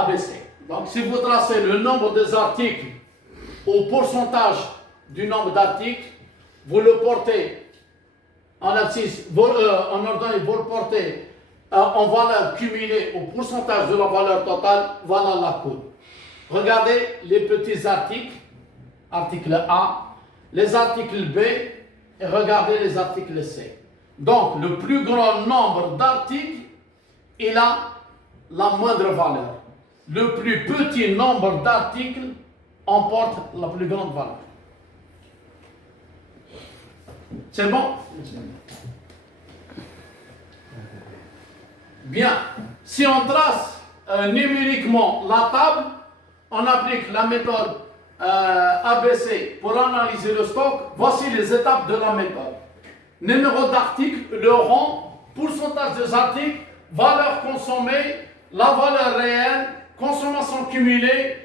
ABC. Donc, si vous tracez le nombre des articles au pourcentage du nombre d'articles, vous le portez en abscisse, en ordonnée, vous le portez en valeur cumulée au pourcentage de la valeur totale, voilà la courbe. Regardez les petits articles, article A, les articles B, et regardez les articles C. Donc, le plus grand nombre d'articles, il a la moindre valeur. Le plus petit nombre d'articles emporte la plus grande valeur. C'est bon? Bien. Si on trace numériquement la table, on applique la méthode ABC pour analyser le stock. Voici les étapes de la méthode. Numéro d'article, le rang, pourcentage des articles, valeur consommée, la valeur réelle, consommation cumulée,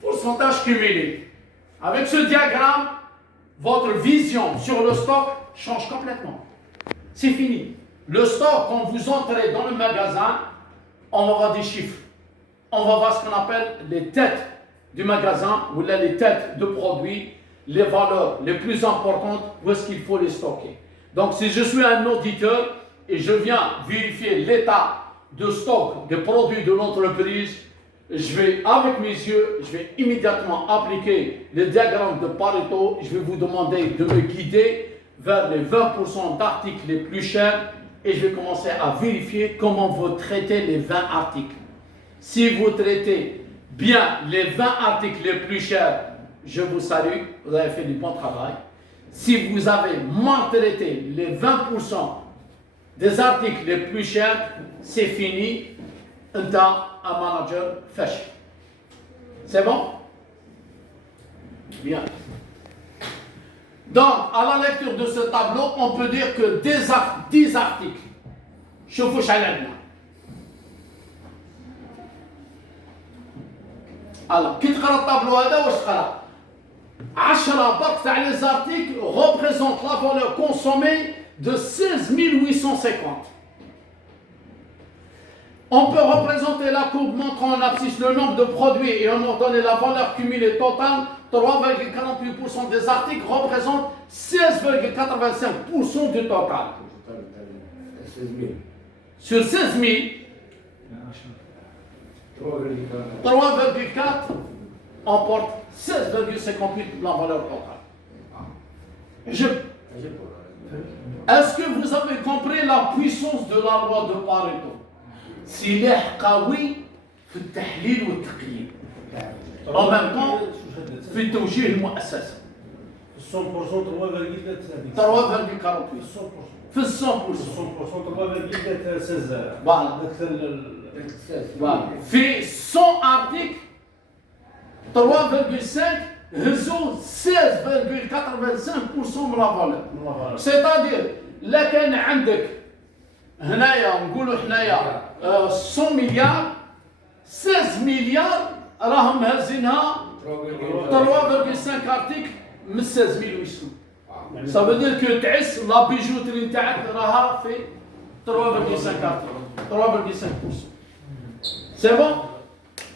pourcentage cumulé. Avec ce diagramme, votre vision sur le stock change complètement. C'est fini. Le stock, quand vous entrez dans le magasin, on va voir des chiffres. On va voir ce qu'on appelle les têtes du magasin, ou là les têtes de produits, les valeurs les plus importantes, où est-ce qu'il faut les stocker. Donc si je suis un auditeur et je viens vérifier l'état de stock des produits de l'entreprise, je vais, avec mes yeux, je vais immédiatement appliquer le diagramme de Pareto. Je vais vous demander de me guider vers les 20% d'articles les plus chers et je vais commencer à vérifier comment vous traitez les 20 articles. Si vous traitez bien les 20 articles les plus chers, je vous salue, vous avez fait du bon travail. Si vous avez maltraité les 20% des articles les plus chers, c'est fini. Un manager fâché. C'est bon? Bien. Donc, à la lecture de ce tableau, on peut dire que 10 articles. شوفوا شحال عندنا. Alors, كي تقرا الطابلو هذا واش تقرا؟ 10 برك تاع les articles représentent la valeur consommée de 16 850. On peut représenter la courbe montrant en abscisse le nombre de produits et en ordonnée la valeur cumulée totale. 3,48% des articles représentent 16,85% du total. Sur 16 000, 3,4 emporte 16,58% de la valeur totale. Est-ce que vous avez compris la puissance de la loi de Pareto? سلاح قوي في التحليل والتقييم. En même temps في التوجيه المؤسسة. 100% 3,48. في 100%. 100% 3,16. Voilà. في 100 articles 3,5 هزوا 16,85% من la valeur. C'est-à-dire لا كان عندك هنايا نقولوا حنايا 100 مليار 16 مليار راهم هازينها 3,5 ارتيكل من 16800. Ça veut dire que تعس لا بيجوتري نتاعك راها في 3,5 ارتيكل 3,5%. C'est bon?